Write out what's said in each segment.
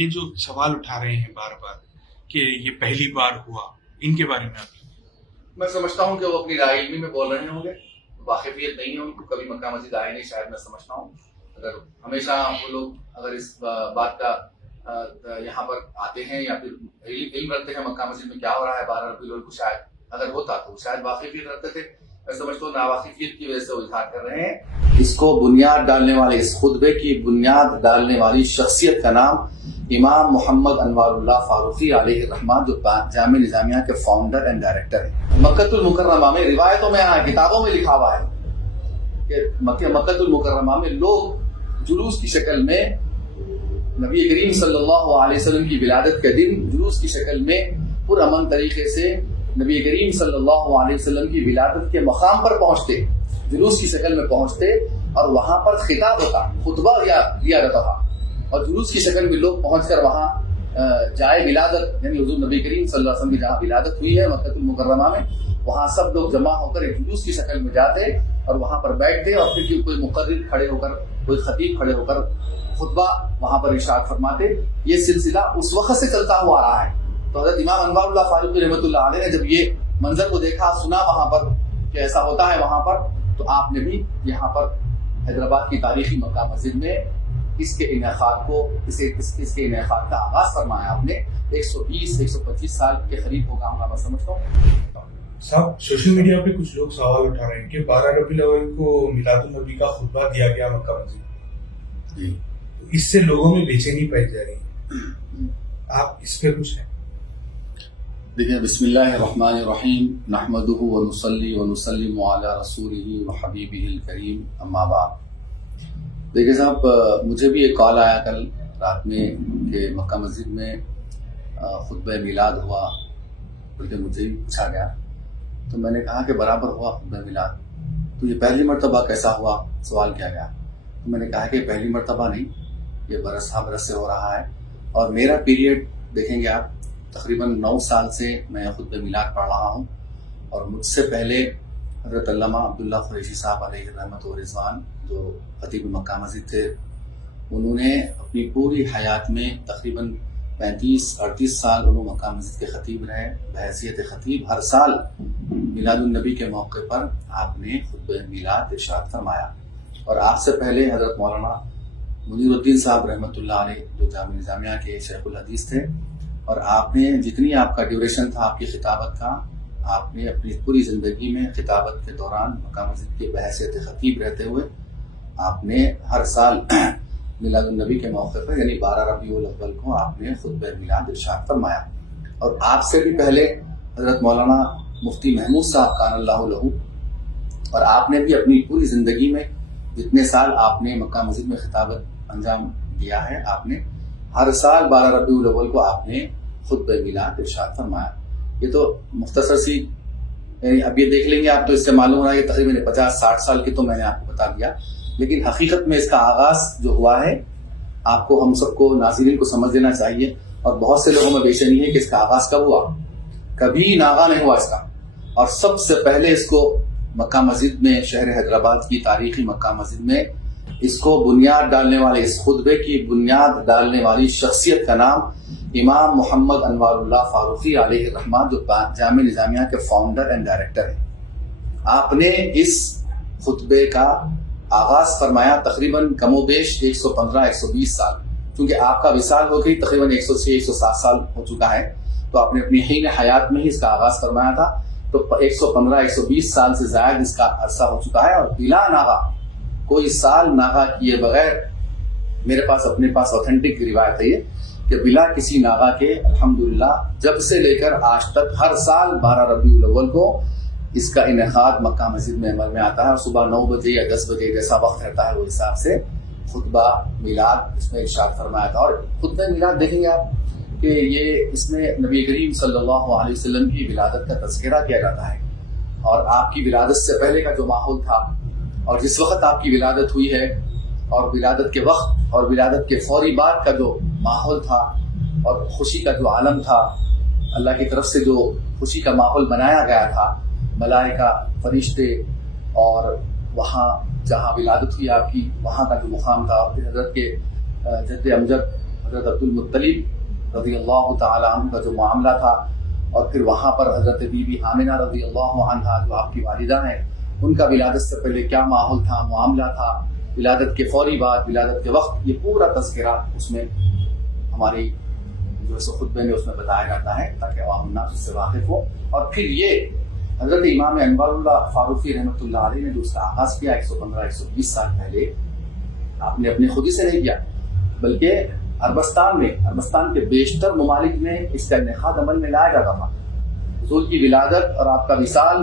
ये जो सवाल उठा रहे हैं बार बार कि ये पहली बार हुआ, इनके बारे में आप? मैं समझता हूँ कि वो अपनी राय इल्मी में बोल रहे होंगे, वाकिफियत नहीं है उनको, कभी मक्का मस्जिद आए नहीं, शायद मैं समझता हूँ। अगर हमेशा वो लोग अगर इस बात का यहाँ पर आते हैं या फिर इल्म रखते हैं मक्का मस्जिद में क्या हो रहा है 12 रबीउल अव्वल को, शायद अगर होता तो शायद वाकिफियत रखते थे। मैं समझता हूँ नावाकिफियत की वजह से वो इजहार कर रहे हैं। इसको बुनियाद डालने वाले, इस खुतबे की बुनियाद डालने वाली शख्सियत का नाम इमाम मोहम्मद अनवारुल्लाह फारूकी अलैहि रहमान, जो जामिया निजामिया के फाउंडर एंड डायरेक्टर है। मक्कतुल मुकर्रमा में रिवायतों में, किताबों में लिखा हुआ है कि मक्कतुल मुकर्रमा में लोग जुलूस की शक्ल में नबी करीम सल्लल्लाहु अलैहि वसल्लम की विलादत के दिन जुलूस की शक्ल में पुरअमन तरीके से नबी करीम सल्लल्लाहु अलैहि वसल्लम की विलादत के मकाम पर पहुंचते, जुलूस की शक्ल में पहुंचते और वहां पर खिताब होता, खुतबा दिया जाता था और जुलूस की शक्ल में लोग पहुंचकर वहां जाए विलादत, यानी हुजूर नबी करीम सल्लल्लाहु अलैहि वसल्म की जहां विलादत हुई है मक्कतुल मुकर्रमा में, वहां सब लोग जमा होकर एक जुलूस की शक्ल में जाते और वहां पर बैठते और फिर कोई मुकर्रिर खड़े होकर, कोई खतीब खड़े होकर खुतबा वहां पर इरशाद फरमाते। ये सिलसिला उस वक्त से चलता हुआ आ रहा है। तो हज़रत इमाम अनवारुल्लाह फारूकी रहमतुल्लाह अलैह ने जब ये मंजर को देखा, सुना वहां पर कि ऐसा होता है वहां पर, तो आपने भी यहाँ पर हैदराबाद की तारीखी मक्का मस्जिद में इसके इनेकाद को, इसके इनेकाद का आगाज फरमाया आपने। 120-125 साल के करीब होगा, मैं समझता हूँ। साहब, सोशल मीडिया पे कुछ लोग सवाल उठा रहे हैं कि 12 रबीउल अव्वल को मिलादुन नबी का खुतबा दिया गया मक्का मस्जिद, इससे लोगों में बेचैनी पाई जा रही है, आप इस पे कुछ है? देखिए, बिस्मिल्लाहिर्रहमानिर्रहीम, नहमदुहु व नुसल्ली व नुसल्लिमु अला रसूलिही व हबीबिहिल करीम, अम्मा बाद। देखिए साहब, मुझे भी एक कॉल आया कल रात में कि मक्का मस्जिद में खुतबा मिलाद हुआ, बल्कि मुझे भी पूछा गया, तो मैंने कहा कि बराबर हुआ खुतबा मिलाद, तो ये पहली मरतबा कैसा हुआ, सवाल किया गया। तो मैंने कहा कि पहली मरतबा नहीं, ये बरस बरस से हो रहा है और मेरा पीरियड देखेंगे आप, तकरीबन 9 साल से मैं खुतबा मिलाद पढ़ रहा हूँ। और मुझसे पहले हज़रत अल्लामा अब्दुल्ला कुरैशी साहब अलैहि रहमत व रिज़वान, जो खतीब मक्का मस्जिद थे, उन्होंने अपनी पूरी हयात में तकरीबन 35-38 साल उन्होंने मक्का मस्जिद के खतीब रहे। बहैसियत खतीब हर साल मिलादुन नबी के मौके पर आपने खुतबा मिलाद इरशाद फरमाया। और आपसे पहले हज़रत मौलाना मुनीरुद्दीन साहब रहमतुल्लाह अलैह, जो जामिया निजामिया के शेखुल हदीस थे, और आपने जितनी आपका ड्यूरेशन था आपकी खिताबत का, आपने अपनी पूरी ज़िंदगी में खिताबत के दौरान मक्का मस्जिद के बहैसियत खतीब रहते हुए आपने हर साल मिलादुन नबी के मौके पर, यानी 12 रबीउल अव्वल को आपने खुतबा मिलाद इरशाद फरमाया। और आपसे भी पहले हज़रत मौलाना मुफ्ती महमूद साहब कानल्लाहु लहू, और आपने भी अपनी पूरी ज़िंदगी में जितने साल आपने मक्का मस्जिद में खिताबत अंजाम दिया है, आपने हर साल 12 रबीउल अव्वल को आपने खुतबा मिलाद इरशाद फरमाया। ये तो मुख्तसर सी, अब ये देख लेंगे आप तो इससे मालूम हो रहा है कि तकरीबन 50-60 साल की तो मैंने आपको बता दिया, लेकिन हकीकत में इसका आगाज जो हुआ है, आपको, हम सबको, नाज़रीन को समझ लेना चाहिए। और बहुत से लोगों में बेचैनी है कि इसका आगाज कब हुआ, कभी नागा नहीं हुआ इसका। और सबसे पहले इसको मक्का मस्जिद में, शहर हैदराबाद की तारीखी मक्का मस्जिद में, इसको बुनियाद डालने वाले, इस खुतबे की बुनियाद डालने वाली शख्सियत का नाम इमाम मोहम्मद अनवारुल्लाह फारूकी अलैहि रहमान, जो जामिया निजामिया के फाउंडर एंड डायरेक्टर है। आपने इस खुतबे का आगाज फरमाया तकरीबन कमोबेश 115-120 साल, क्योंकि आपका विसाल हो गई तकरीबन 106-107 साल हो चुका है, तो आपने अपनी हीन हयात में ही इसका आगाज फरमाया था। तो 115-120 साल से ज्यादा इसका अरसा हो चुका है। और बिला नागा, कोई साल नागा किए बगैर, मेरे पास अपने पास ऑथेंटिक रिवायत है ये कि बिला किसी नागा के अल्हम्दुलिल्लाह जब से लेकर आज तक हर साल 12 रबीउल अव्वल को इसका इनेकाद मक्का मस्जिद में अमल में आता है। और सुबह 9 बजे या 10 बजे जैसा वक्त रहता है, वो हिसाब से खुतबा मिलाद इसमें इरशाद फरमाया था। और खुतबा मिलाद देखेंगे आप कि ये, इसमें नबी करीम सल्लल्लाहु अलैहि वसल्लम की विलादत का तज़किरा किया जाता है, और आपकी विलादत से पहले का जो माहौल था, और जिस वक्त आपकी विलादत हुई है, और विलादत के वक्त और विलादत के फौरी बाद का जो माहौल था, और खुशी का जो आलम था, अल्लाह की तरफ से जो खुशी का माहौल बनाया गया था, मलाइका, फरिश्ते, और वहाँ जहाँ विलादत हुई आपकी, वहाँ का जो मुकाम था, फिर हज़रत के जद्द अमजद حضرت عبد المطلب رضی اللہ تعالی عنہ کا جو معاملہ تھا، اور پھر وہاں پر حضرت بی بی آمنہ رضی اللہ عنہا جو آپ کی والدہ ہیں، ان کا ولادت سے پہلے کیا ماحول تھا، معاملہ تھا، ولادت کے فوری بعد، ولادت کے وقت، یہ پورا تذکرہ اس میں ہماری جو ہے خطبے میں اس میں بتایا جاتا ہے تاکہ عوام الناس اس سے واقف ہو۔ اور پھر یہ حضرت امام انوار اللہ فاروقی رحمۃ اللہ علیہ نے جو اس کا آغاز کیا 115-120 سال پہلے، آپ نے اپنے خود ہی سے نہیں کیا، بلکہ عربستان کے بیشتر ممالک میں اس کا انعقاد عمل میں لایا جاتا تھا۔ حضور کی ولادت اور آپ کا وصال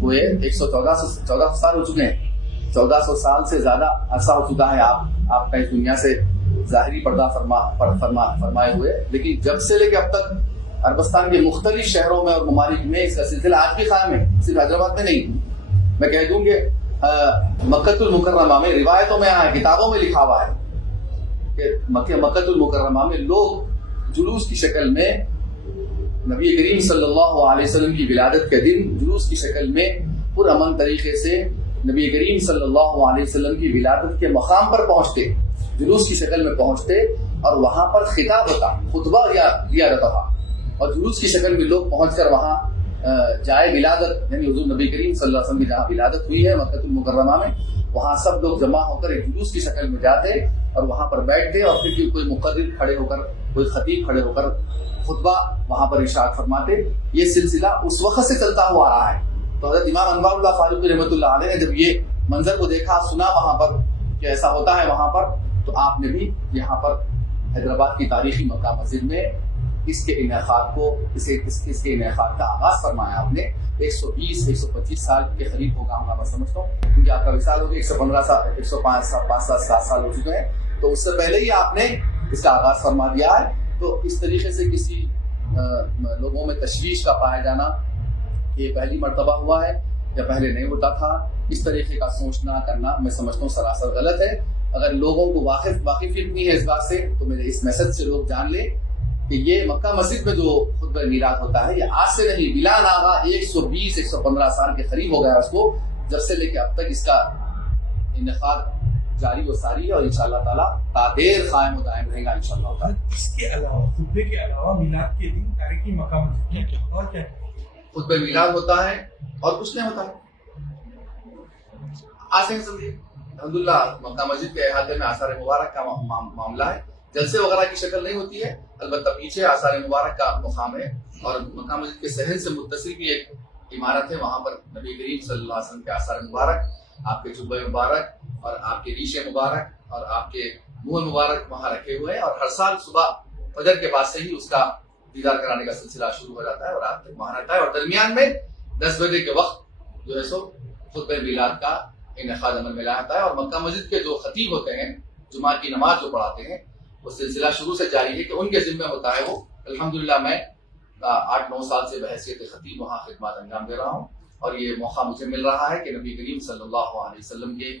ہوئے 1400 سال ہو چکے ہیں، 1400 سال سے زیادہ عرصہ ہو چکا ہے آپ کا اس دنیا سے ظاہری پردہ فرمائے ہوئے، لیکن جب سے لے کے اب تک عربستان کے مختلف شہروں میں اور ممالک میں اس کا سلسلہ آج بھی قائم ہے، صرف حیدرآباد میں نہیں۔ میں کہہ دوں کہ مکۃ المکرمہ میں روایتوں میں کتابوں میں لکھا ہوا ہے کہ مکۃ المکرمہ میں لوگ جلوس کی شکل میں نبی کریم صلی اللہ علیہ وسلم کی ولادت کے دن جلوس کی شکل میں پرامن طریقے سے نبی کریم صلی اللہ علیہ وسلم کی ولادت کے مقام پر پہنچتے، جلوس کی شکل میں پہنچتے، اور وہاں پر خطاب ہوتا، خطبہ دیا جاتا تھا، اور جلوس کی شکل میں لوگ پہنچ کر وہاں جائے ولادت، یعنی حضور نبی کریم صلی اللہ علیہ وسلم کی جہاں ولادت ہوئی ہے مکۃ المکرمہ میں، وہاں سب لوگ جمع ہو کر ایک جلوس کی شکل میں جاتے اور وہاں پر بیٹھتے، اور پھر کوئی مقرر کھڑے ہو کر، کوئی خطیب کھڑے ہو کر خطبہ وہاں پر ارشاد فرماتے۔ یہ سلسلہ اس وقت سے چلتا ہوا آ رہا ہے۔ تو حضرت امام انوار اللہ فاروقی رحمۃ اللہ علیہ نے جب یہ منظر کو دیکھا، سنا وہاں پر کہ ایسا ہوتا ہے وہاں پر، تو آپ نے بھی یہاں پر حیدرآباد کی تاریخی مکہ مسجد میں اس کے انعقاد کا آغاز فرمایا۔ آپ نے 120-125 سال کے قریب ہوگا میں سمجھتا ہوں، کیونکہ آپ کا وصال ہو گیا 105-7 سال ہو چکے ہیں، تو اس سے پہلے ہی آپ نے اس کا آغاز فرما دیا ہے۔ تو اس طریقے سے کسی لوگوں میں تشویش کا پایا جانا کہ یہ پہلی مرتبہ ہوا ہے یا پہلے نہیں ہوتا تھا، اس طریقے کا سوچنا کرنا میں سمجھتا ہوں سراسر غلط ہے۔ اگر لوگوں کو واقفیت نہیں ہے اس بات سے، تو میرے اس میسج سے لوگ جان لیں کہ یہ مکہ مسجد میں جو خطبہ میلاد ہوتا ہے یہ آج سے نہیں، بلا ناغہ 120-115 سال کے قریب ہو گیا اس کو، جب سے لے کے اب تک اس کا انعقاد جاری و ساری ہے، اور انشاءاللہ تعالیٰ تادیر قائم و دائم رہے گا انشاءاللہ تعالیٰ۔ اس کے علاوہ خطبے کے علاوہ میلاد کے دن تاریخی مکہ مسجد میں کیا اور کیا خطبہ میلاد ہوتا ہے اور کچھ نہیں ہوتا ہے۔ آسان سمجھے، الحمدللہ مکہ مسجد کے احاطے میں آثار مبارک کا معاملہ ہے، جلسے وغیرہ کی شکل نہیں ہوتی ہے، البتہ پیچھے آثار مبارک کا مقام ہے، اور مکہ مسجد کے صحن سے متصل بھی ایک عمارت ہے، وہاں پر نبی کریم صلی اللہ علیہ وسلم کے آثار مبارک، آپ کے جبہ مبارک اور آپ کے ریشے مبارک اور آپ کے منہ مبارک وہاں رکھے ہوئے ہیں، اور ہر سال صبح فجر کے بعد سے ہی اس کا دیدار کرانے کا سلسلہ شروع ہو جاتا ہے اور رات تک وہاں رہتا ہے، اور درمیان میں 10 بجے کے وقت جو ہے سو خطبہ میلاد کا انعقاد عمل میں لایا جاتا ہے، اور مکہ مسجد کے جو خطیب ہوتے ہیں جمعہ کی نماز جو پڑھاتے ہیں، وہ سلسلہ شروع سے جاری ہے کہ ان کے ذمہ ہوتا ہے وہ۔ الحمدللہ میں 8-9 سال سے بحیثیت خطیب وہاں خدمات انجام دے رہا ہوں، اور یہ موقع مجھے مل رہا ہے کہ نبی کریم صلی اللہ علیہ وسلم کے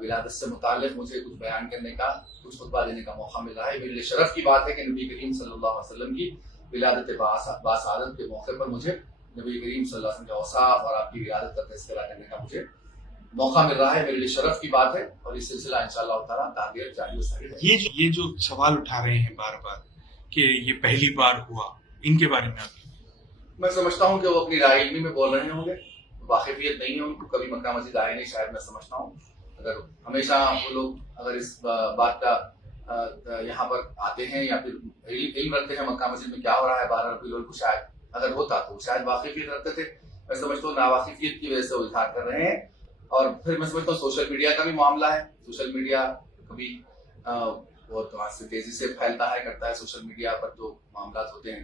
ولادت سے متعلق مجھے کچھ بیان کرنے کا، کچھ خطبہ دینے کا موقع مل رہا ہے۔ میرے لیے شرف کی بات ہے کہ نبی کریم صلی اللہ علیہ وسلم کی ولادت باسعادت کے موقع پر مجھے نبی کریم صلی اللہ علیہ وسلم کے اوصاف اور آپ کی ولادت کا تذکرہ کرنے کا مجھے موقع مل رہا ہے، میرے لیے شرف کی بات ہے، اور یہ سلسلہ انشاءاللہ تعالیٰ تعبیر جاری و ساری رہے گا۔ یہ جو سوال اٹھا رہے ہیں بار بار کہ یہ پہلی بار ہوا، ان کے بارے میں آپ؟ میں سمجھتا ہوں کہ وہ اپنی رائے علمی میں بول رہے ہوں گے، واقفیت نہیں ہے ان کو، کبھی مکہ مسجد آئے نہیں شاید، میں سمجھتا ہوں اگر ہمیشہ وہ لوگ اگر اس بات کا یہاں پر آتے ہیں یا پھر علم رکھتے ہیں مکہ مسجد میں کیا ہو رہا ہے 12 ربیع الاول کو، شاید اگر ہوتا تو شاید واقفیت رکھتے تھے۔ میں سمجھتا ہوں ناواقفیت کی وجہ سے وہ اظہار کر رہے ہیں، اور پھر میں سمجھتا ہوں سوشل میڈیا کا بھی معاملہ ہے۔ سوشل میڈیا کبھی بہت تیزی سے پھیلتا ہے، کرتا ہے، سوشل میڈیا پر جو معاملات ہوتے ہیں،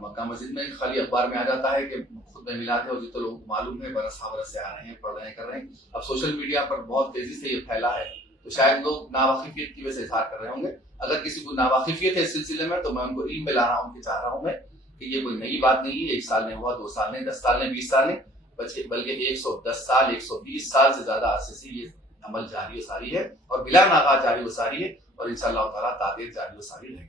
مکہ مسجد میں خالی اخبار میں آ جاتا ہے کہ خطبہ میلاد ہے، اور جتنے لوگوں کو معلوم ہے برس سے آ رہے ہیں، پڑھ رہے ہیں، کر رہے ہیں۔ اب سوشل میڈیا پر بہت تیزی سے یہ پھیلا ہے، تو شاید لوگ ناواقفیت کی وجہ سے اظہار کر رہے ہوں گے۔ اگر کسی کو ناواقفیت ہے اس سلسلے میں تو میں ان کو علم میں لا رہا ہوں کہ چاہ رہا ہوں میں کہ یہ کوئی نئی بات نہیں ہے، 1 سال نہیں ہوا، 2 سال نہیں، 10 سال نہیں، 20 سال نہیں، بلکہ 110 سال 120 سال سے زیادہ عرصے سے یہ عمل جاری و ساری ہے، اور بلا ناغہ جاری و ساری ہے، اور انشاءاللہ تعالیٰ تعبیر جاری و ساری رہے گی۔